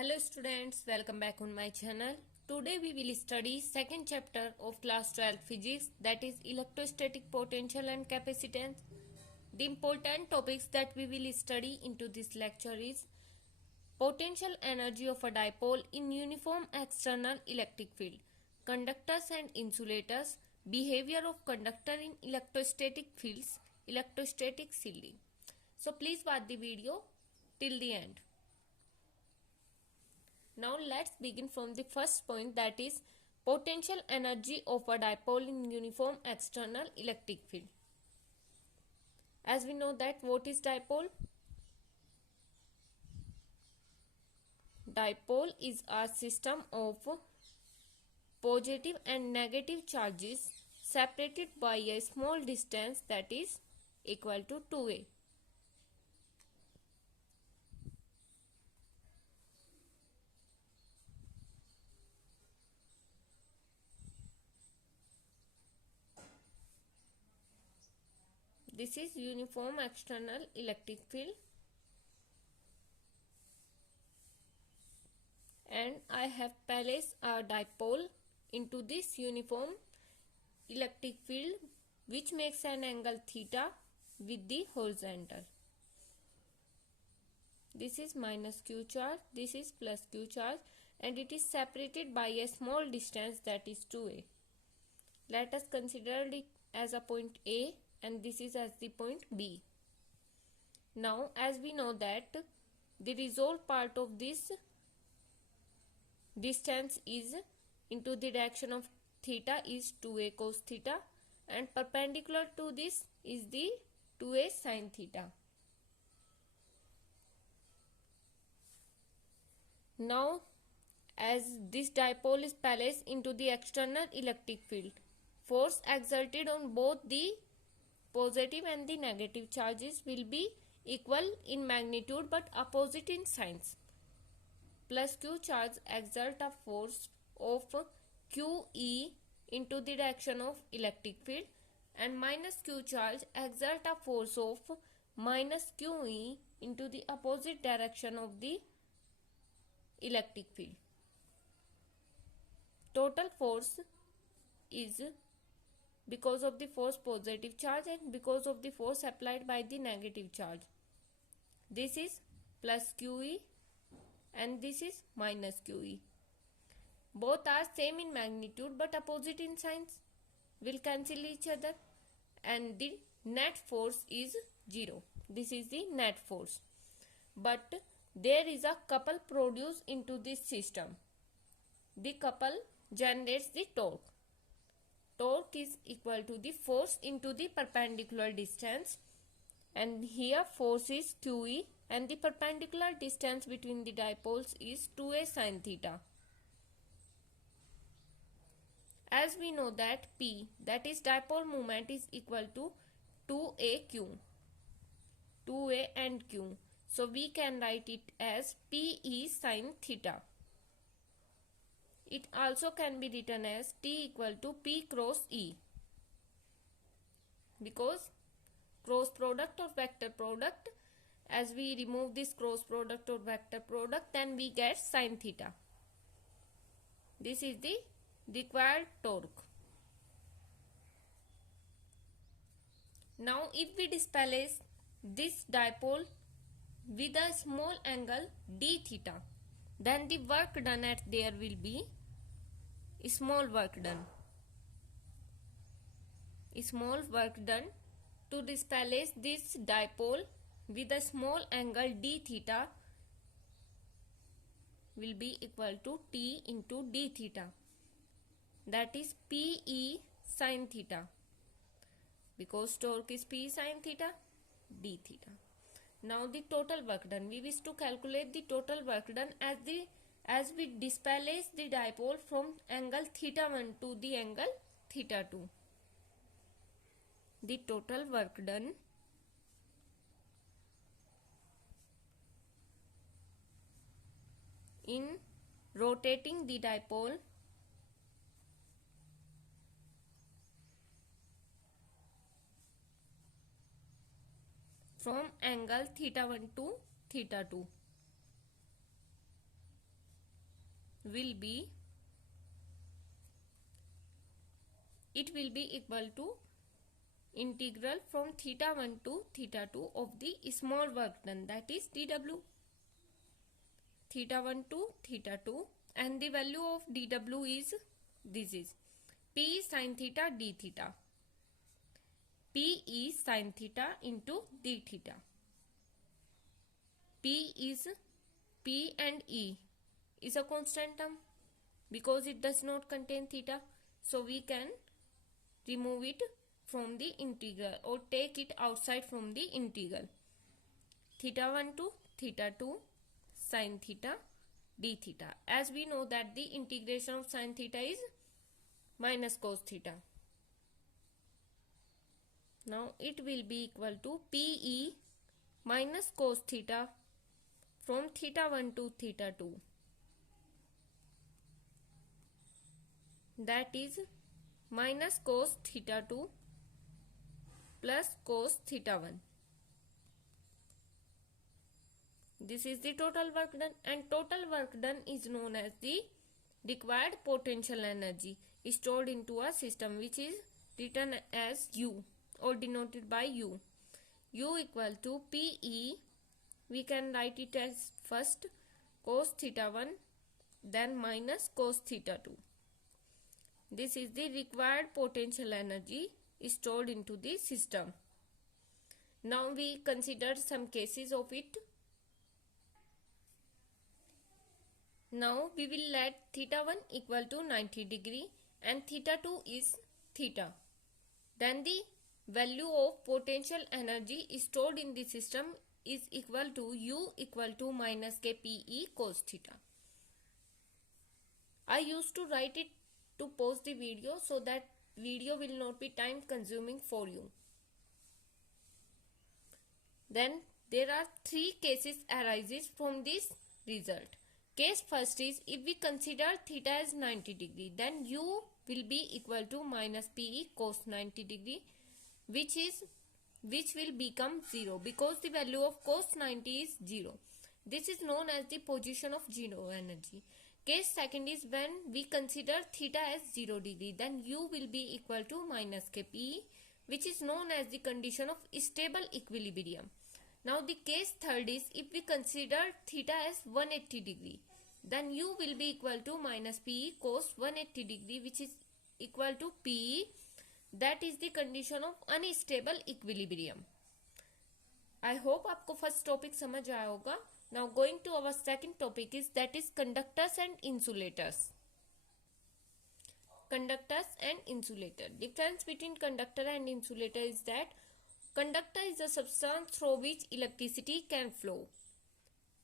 Hello students, welcome back on my channel. Today we will study second chapter of class 12 physics, that is electrostatic potential and capacitance. The important topics that we will study into this lecture is potential energy of a dipole in uniform external electric field, conductors and insulators, behavior of conductor in electrostatic fields, electrostatic shielding. So please watch the video till the end. Now let's begin from the first point, that is potential energy of a dipole in uniform external electric field. As we know that what is dipole? Dipole is a system of positive and negative charges separated by a small distance that is equal to 2a. This is uniform external electric field, and I have placed a dipole into this uniform electric field which makes an angle theta with the horizontal. This is minus q charge, this is plus q charge, and it is separated by a small distance that is 2a. Let us consider it as a point A and this is as the point B. Now as we know that the resolved part of this distance is into the direction of theta is 2a cos theta, and perpendicular to this is the 2a sin theta. Now as this dipole is placed into the external electric field, force exerted on both the positive and the negative charges will be equal in magnitude but opposite in signs. Plus q charge exert a force of QE into the direction of electric field, and minus q charge exert a force of minus QE into the opposite direction of the electric field. Total force is because of the force positive charge and because of the force applied by the negative charge. This is plus QE and this is minus QE. Both are same in magnitude but opposite in signs. Will cancel each other and the net force is 0. This is the net force. But there is a couple produced into this system. The couple generates the torque. Torque is equal to the force into the perpendicular distance, and here force is QE and the perpendicular distance between the dipoles is 2a sin theta. As we know that P, that is dipole moment, is equal to 2aq, 2a and q. So we can write it as Pe sin theta. It also can be written as T equal to P cross E, because cross product or vector product, as we remove this cross product or vector product, then we get sin theta. This is the required torque. Now if we displace this dipole with a small angle d theta, then the work done at there will be small work done. Small work done to displace this dipole with a small angle d theta will be equal to T into d theta, that is Pe sin theta, because torque is P sin theta, d theta. Now the total work done, we wish to calculate the total work done as we displace the dipole from angle theta 1 to the angle theta 2. The total work done in rotating the dipole from angle theta 1 to theta 2 will be equal to integral from theta 1 to theta 2 of the small work done, that is dw, theta 1 to theta 2, and the value of dw is, this is p sin theta d theta. P is sin theta into d theta. P and E is a constant term because it does not contain theta, so we can remove it from the integral or take it outside from the integral. Theta 1 to theta 2 sin theta d theta. As we know that the integration of sin theta is minus cos theta. Now it will be equal to PE minus cos theta from theta 1 to theta 2. That is minus cos theta 2 plus cos theta 1. This is the total work done, and total work done is known as the required potential energy stored into a system, which is written as U or denoted by U. U equal to PE, we can write it as first cos theta 1 then minus cos theta 2. This is the required potential energy stored into the system. Now we consider some cases of it. Now we will let theta 1 equal to 90 degree and theta 2 is theta. Then the value of potential energy stored in the system is equal to U equal to minus KPE cos theta. I used to write it to pause the video so that video will not be time consuming for you. Then there are three cases arises from this result. Case first is if we consider theta as 90 degree, then U will be equal to minus PE cos 90 degree, which will become 0 because the value of cos 90 is 0. This is known as the position of zero energy. Case second is when we consider theta as 0 degree, then U will be equal to minus KPE, which is known as the condition of stable equilibrium. Now the case third is if we consider theta as 180 degree, then U will be equal to minus PE cos 180 degree, which is equal to PE, that is the condition of unstable equilibrium. I hope आपको first topic समझ आया होगा. Now going to our second topic is that is conductors and insulators. Conductors and insulator. Difference between conductor and insulator is that conductor is a substance through which electricity can flow,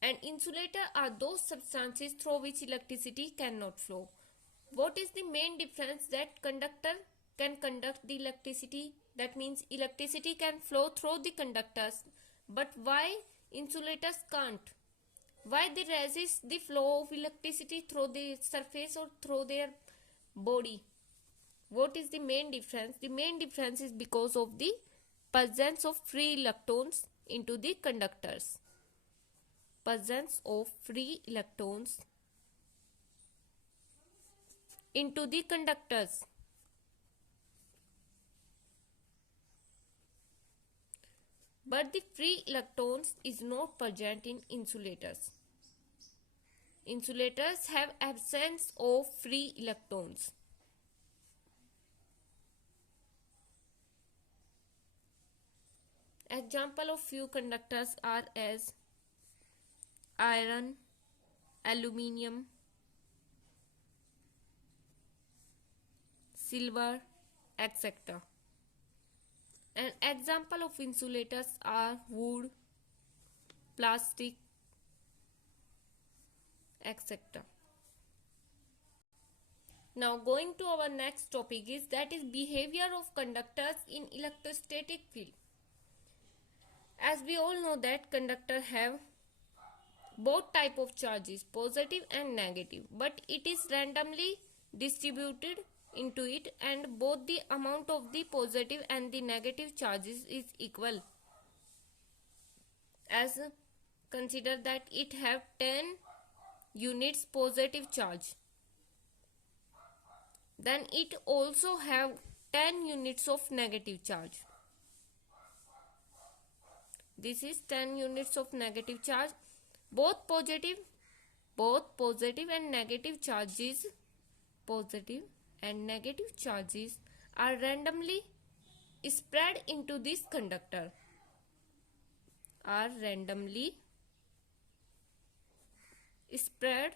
and insulator are those substances through which electricity cannot flow. What is the main difference? That conductor can conduct the electricity, that means electricity can flow through the conductors, but why insulators can't? Why they resist the flow of electricity through the surface or through their body? What is the main difference? The main difference is because of the presence of free electrons into the conductors. Presence of free electrons into the conductors. But the free electrons is not present in insulators. Insulators have absence of free electrons. Example of few conductors are as iron, aluminium, silver, etc. An example of insulators are wood, plastic, etc. Now going to our next topic is that is behavior of conductors in electrostatic field. As we all know that conductor have both type of charges, positive and negative, but it is randomly distributed into it, and both the amount of the positive and the negative charges is equal. As consider that it have 10 units positive charge. Then it also have 10 units of negative charge. This is 10 units of negative charge. Both positive and negative charges, positive and negative charges are randomly spread into this conductor. Are randomly spread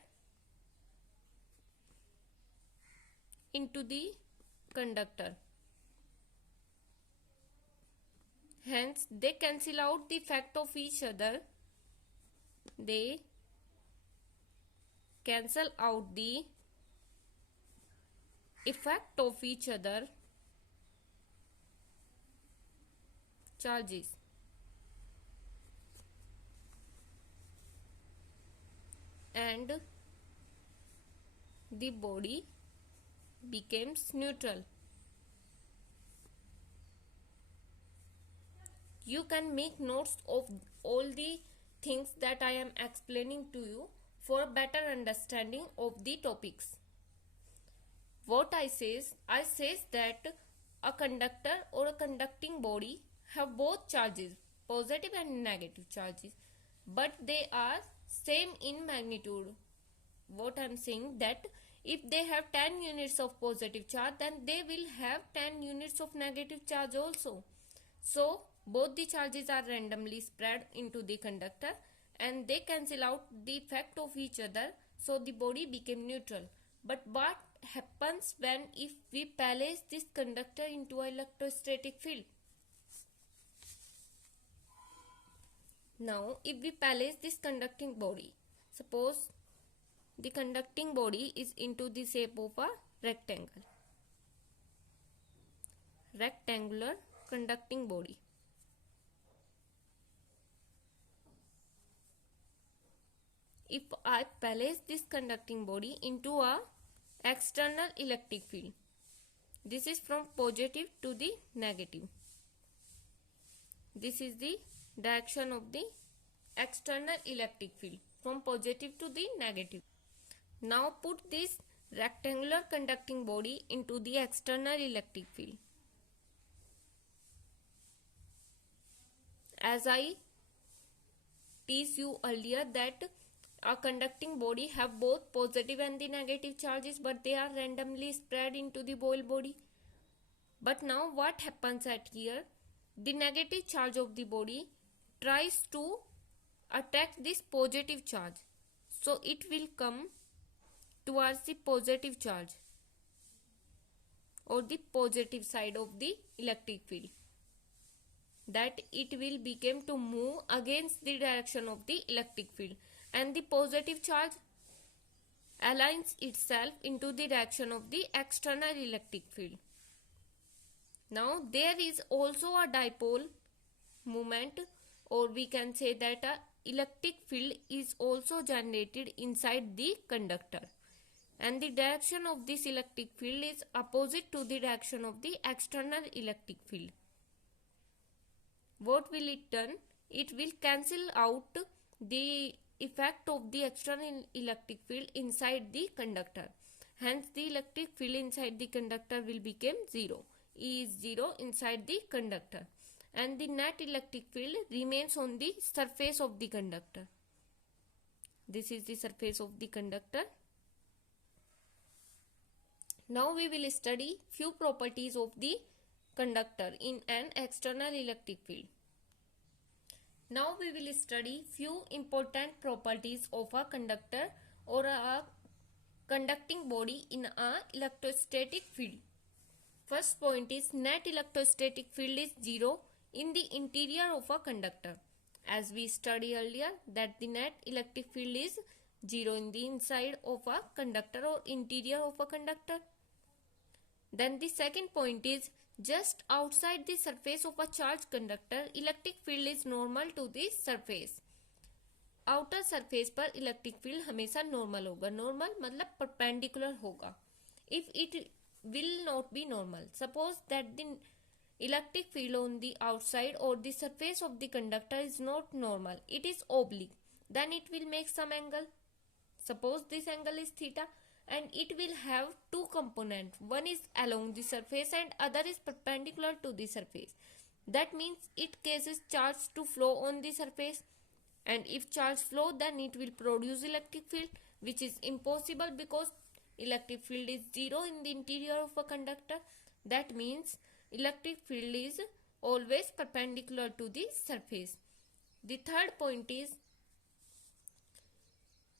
into the conductor. Hence, they cancel out the effect of each other. They cancel out the effect of each other charges. And the body becomes neutral. You can make notes of all the things that I am explaining to you for a better understanding of the topics. What I says that a conductor or a conducting body have both charges, positive and negative charges, but they are same in magnitude. What I am saying that if they have 10 units of positive charge, then they will have 10 units of negative charge also. So both the charges are randomly spread into the conductor and they cancel out the effect of each other, so the body became neutral. But what happens when if we place this conductor into an electrostatic field? Now if we place this conducting body, suppose the conducting body is into the shape of a rectangular conducting body. If I place this conducting body into a external electric field, this is from positive to the negative. This is the direction of the external electric field from positive to the negative. Now put this rectangular conducting body into the external electric field. As I teased you earlier that a conducting body have both positive and the negative charges, but they are randomly spread into the whole body. But now what happens at here? The negative charge of the body tries to attract this positive charge. So it will come towards the positive charge or the positive side of the electric field. That it will become to move against the direction of the electric field, and the positive charge aligns itself into the direction of the external electric field. Now there is also a dipole moment, or we can say that a electric field is also generated inside the conductor, and the direction of this electric field is opposite to the direction of the external electric field. What will it done? It will cancel out the effect of the external electric field inside the conductor. Hence the electric field inside the conductor will become 0. E is 0 inside the conductor, and the net electric field remains on the surface of the conductor. This is the surface of the conductor. Now we will study few properties of the conductor in an external electric field. Now we will study few important properties of a conductor or a conducting body in a electrostatic field. First point is net electrostatic field is 0 in the interior of a conductor. As we studied earlier that the net electric field is 0 in the inside of a conductor or interior of a conductor. Then the second point is just outside the surface of a charged conductor, electric field is normal to the surface. Outer surface पर electric field हमेशा normal होगा. Normal मतलब perpendicular होगा. If it will not be normal, suppose that the electric field on the outside or the surface of the conductor is not normal, it is oblique, then it will make some angle. Suppose this angle is theta and it will have two components. One is along the surface and other is perpendicular to the surface. That means it causes charge to flow on the surface, and if charge flow then it will produce electric field, which is impossible because electric field is zero in the interior of a conductor. That means electric field is always perpendicular to the surface. The third point is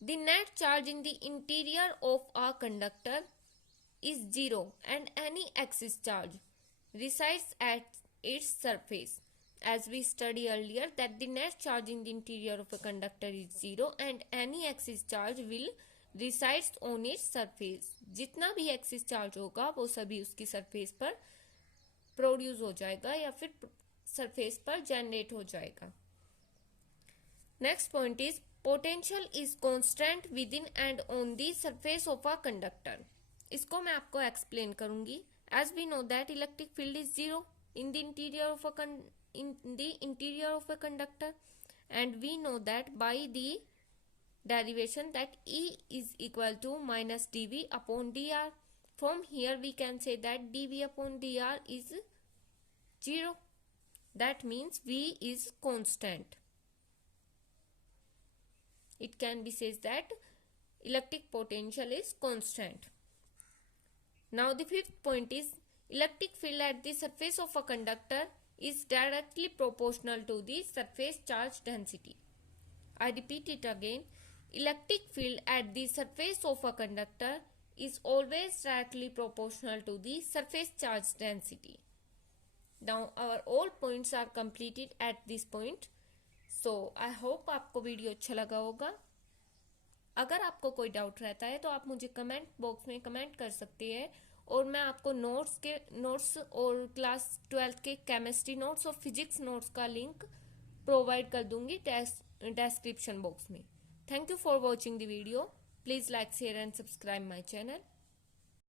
the net charge in the interior of a conductor is zero and any excess charge resides at its surface. As we studied earlier that the net charge in the interior of a conductor is zero and any excess charge will resides on its surface. जितना भी excess charge होगा वो सभी उसकी surface पर produce हो जाएगा या फिर सरफेस पर जनरेट हो जाएगा. Next point is potential is constant within and on the surface of a conductor. इसको मैं आपको एक्सप्लेन करूंगी. As we know that electric field is zero in the interior of a conductor and we know that by the derivation that E is equal to minus dV upon dr. From here we can say that dV upon dr is 0. That means V is constant. It can be said that electric potential is constant. Now the fifth point is electric field at the surface of a conductor is directly proportional to the surface charge density. I repeat it again. Electric field at the surface of a conductor is always directly proportional to the surface charge density. Now our all points are completed at this point. So I hope आपको video अच्छा लगा होगा. अगर आपको कोई doubt रहता है तो आप मुझे कमेंट बॉक्स में कमेंट कर सकते हैं और मैं आपको नोट्स और क्लास 12 के केमिस्ट्री नोट्स और फिजिक्स नोट्स का लिंक प्रोवाइड कर दूंगी डिस्क्रिप्शन बॉक्स में. Thank you for watching the video. Please like, share and subscribe my channel.